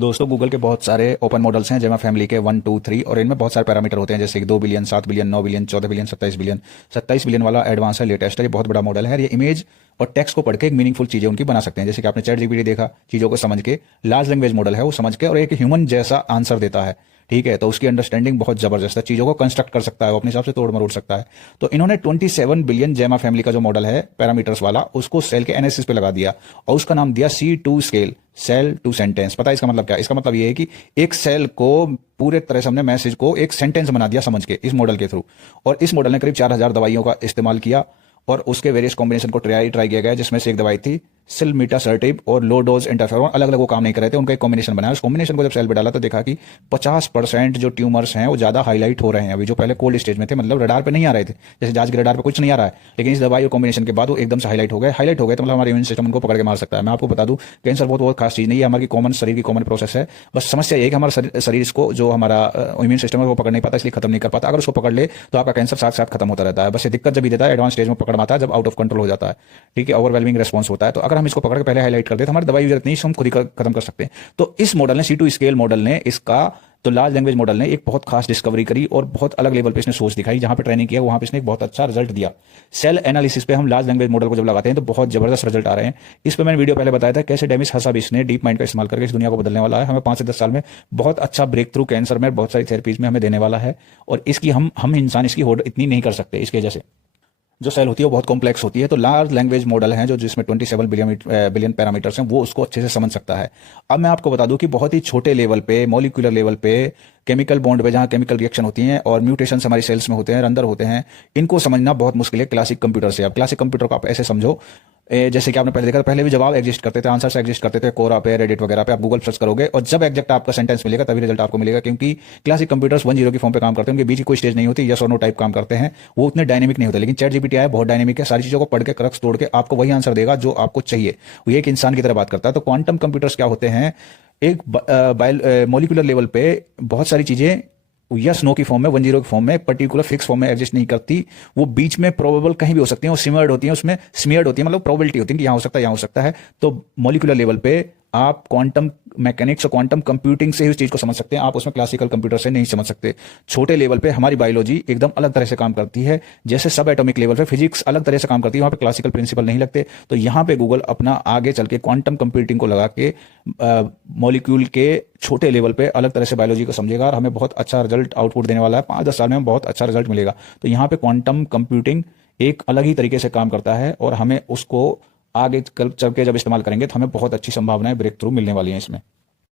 दोस्तों गूगल के बहुत सारे ओपन मॉडल्स हैं जेमा फैमिली के 1, 2, 3 और इनमें बहुत सारे पैरामीटर होते हैं जैसे कि 2 billion, 7 billion, 9 billion, 14 billion, 27 billion. 27 billion वाला एडवांस है, लेटेस्ट है, ये बहुत बड़ा मॉडल है। ये इमेज और टेक्स्ट को पढ़ के एक मीनिंगफुल चीजें उनकी बना सकते हैं। जैसे कि आपने चैट जीपीटी देखा, चीजों को समझ के, लार्ज लैंग्वेज मॉडल है वो समझ के और एक ह्यूमन जैसा आंसर देता है। ठीक है, तो उसकी अंडरस्टैंडिंग बहुत जबरदस्त है, चीजों को कंस्ट्रक्ट कर सकता है, वो अपने हिसाब से तोड़ मरोड़ सकता है। तो इन्होंने 27 बिलियन जेमा फैमिली का जो मॉडल है पैरामीटर्स वाला, उसको सेल के एनालिसिस पे लगा दिया और उसका नाम दिया C2 scale, cell two sentence. पता है इसका मतलब क्या है? इसका मतलब ये है कि एक सेल को पूरे तरह से हमने मैसेज को एक सेंटेंस बना दिया समझ के इस मॉडल के थ्रू। और इस मॉडल ने करीब 4000 दवाइयों का इस्तेमाल किया और उसके वेरियस कॉम्बिनेशन को ट्राई किया गया, जिसमें से एक दवाई थी सिलमिटासर्टिब और लो डोज इंटरफेरोन। अलग अलग वो काम नहीं कर रहे थे, उनका एक कॉम्बिनेशन बनाया। उस कॉम्बिनेशन को जब सेल पे डाला तो देखा कि 50% जो ट्यूमर्स हैं वो ज्यादा हाईलाइट हो रहे हैं अभी, जो पहले कोल्ड स्टेज में थे, मतलब रडार पे नहीं आ रहे थे, जैसे जांच के रडार पे कुछ नहीं आ रहा है, लेकिन इस दवाई और कॉम्बिनेशन के बाद वो एकदम से हाईलाइट हो गए। तो मतलब हमारे इम्यून सिस्टम उनको पकड़ के मार सकता है। मैं आपको बता दूं, कैंसर बहुत खास चीज नहीं है, हमारी कॉमन शरीर की कॉमन प्रोसेस है। बस समस्या ये है कि हमारा शरीर इसको, जो हमारा इम्यून सिस्टम है वो पकड़ नहीं पाता, इसलिए खत्म नहीं कर पाता। अगर उसको पकड़ ले तो आपका कैंसर साथ साथ खत्म होता रहता है। बस ये दिक्कत जब भी देता है एडवांस स्टेज में पकड़ में आता है, जब आउट ऑफ कंट्रोल हो जाता है। ठीक है, ओवरवेलमिंग रेस्पॉन्स होता है। तो अगर हम इसको पकड़ के पहले हाईलाइट कर दे तो हमारी दवाई जरूरत नहीं, हम खुद ही खत्म कर सकते हैं। तो इस मॉडल ने, C2 स्केल मॉडल ने इसका, तो लार्ज लैंग्वेज मॉडल ने एक बहुत खास डिस्कवरी करी और बहुत अलग लेवल पे इसने सोच दिखाई। जहां पे ट्रेनिंग किया वहां पे इसने एक बहुत अच्छा रिजल्ट दिया। सेल एनालिसिस पे हम लार्ज लैंग्वेज मॉडल को जब लगाते हैं तो बहुत जबरदस्त रिजल्ट आ रहे हैं। इस पे मैंने वीडियो पहले बताया था कैसे डेमिस हसाबिस ने डीप माइंड का इस्तेमाल करके इस दुनिया को बदलने वाला है। हमें 5 से 10 साल में बहुत अच्छा ब्रेक थ्रू कैंसर में, बहुत सारी थेरेपीज में हमें देने वाला है। और इसकी हम इंसान इसकी होड़ इतनी नहीं कर सकते। इसकी वजह से जो सेल होती है वो बहुत कॉम्प्लेक्स होती है। तो लार्ज लैंग्वेज मॉडल है जो, जिसमें 27 बिलियन पैरामीटर्स हैं, वो उसको अच्छे से समझ सकता है। अब मैं आपको बता दूं कि बहुत ही छोटे लेवल पे, मॉलिक्यूलर लेवल पे, केमिकल बॉन्ड पे, जहां केमिकल रिएक्शन होती हैं और म्यूटेशंस हमारी सेल्स में होते हैं, अंदर होते हैं, इनको समझना बहुत मुश्किल है क्लासिक कंप्यूटर से। अब क्लासिक कंप्यूटर को आप ऐसे समझो, जैसे कि आपने पहले देखा, पहले भी जवाब एग्जिस्ट करते थे, आंसर्स एग्जिस्ट करते थे, कोरा पे, रेडिट वगैरह पे, आप गूगल सर्च करोगे और जब एग्जैक्ट आपका सेंटेंस मिलेगा तभी रिजल्ट आपको मिलेगा। क्योंकि क्लासिक कंप्यूटर्स 1-0 की फॉर्म पे काम करते हैं, उनके बीच की कोई स्टेज नहीं होती, यस और नो टाइप काम करते हैं, वो उतने डायनेमिक नहीं होते। लेकिन चैट जीपीटी है बहुत डायनेमिक है, सारी चीजों को पढ़ के क्रक्स तोड़ के आपको वही आंसर देगा जो आपको चाहिए। वो एक इंसान की तरह बात करता है। तो क्वांटम कंप्यूटर्स क्या होते हैं? एक मॉलिक्यूलर लेवल पे बहुत सारी चीजें यस नो की फॉर्म में, 1-0 की फॉर्म में, पर्टिकुलर फिक्स फॉर्म में एग्जिस्ट नहीं करती। वो बीच में प्रोबेबल कहीं भी हो सकती है, वो सिमर्ड होती है, उसमें स्मियर्ड होती है, मतलब प्रोबेबिलिटी होती है कि यहाँ हो सकता है, यहाँ हो सकता है। तो मॉलिक्यूलर लेवल पे आप क्वांटम मैकेनिक्स और क्वांटम कंप्यूटिंग से ही उस चीज को समझ सकते हैं, आप उसमें क्लासिकल कंप्यूटर से नहीं समझ सकते। छोटे लेवल पे हमारी बायोलॉजी एकदम अलग तरह से काम करती है, जैसे सब एटॉमिक लेवल पे फिजिक्स अलग तरह से काम करती है, वहां पे क्लासिकल प्रिंसिपल नहीं लगते। तो यहां पे गूगल अपना आगे चल के क्वांटम कंप्यूटिंग को लगा के मॉलिक्यूल के छोटे लेवल पे अलग तरह से बायोलॉजी को समझेगा और हमें बहुत अच्छा रिजल्ट आउटपुट देने वाला है। 5-10 साल में हमें बहुत अच्छा रिजल्ट मिलेगा। तो यहाँ पे क्वांटम कंप्यूटिंग एक अलग ही तरीके से काम करता है और हमें उसको आगे चल के जब इस्तेमाल करेंगे तो हमें बहुत अच्छी संभावनाएं ब्रेक थ्रू मिलने वाली हैं इसमें।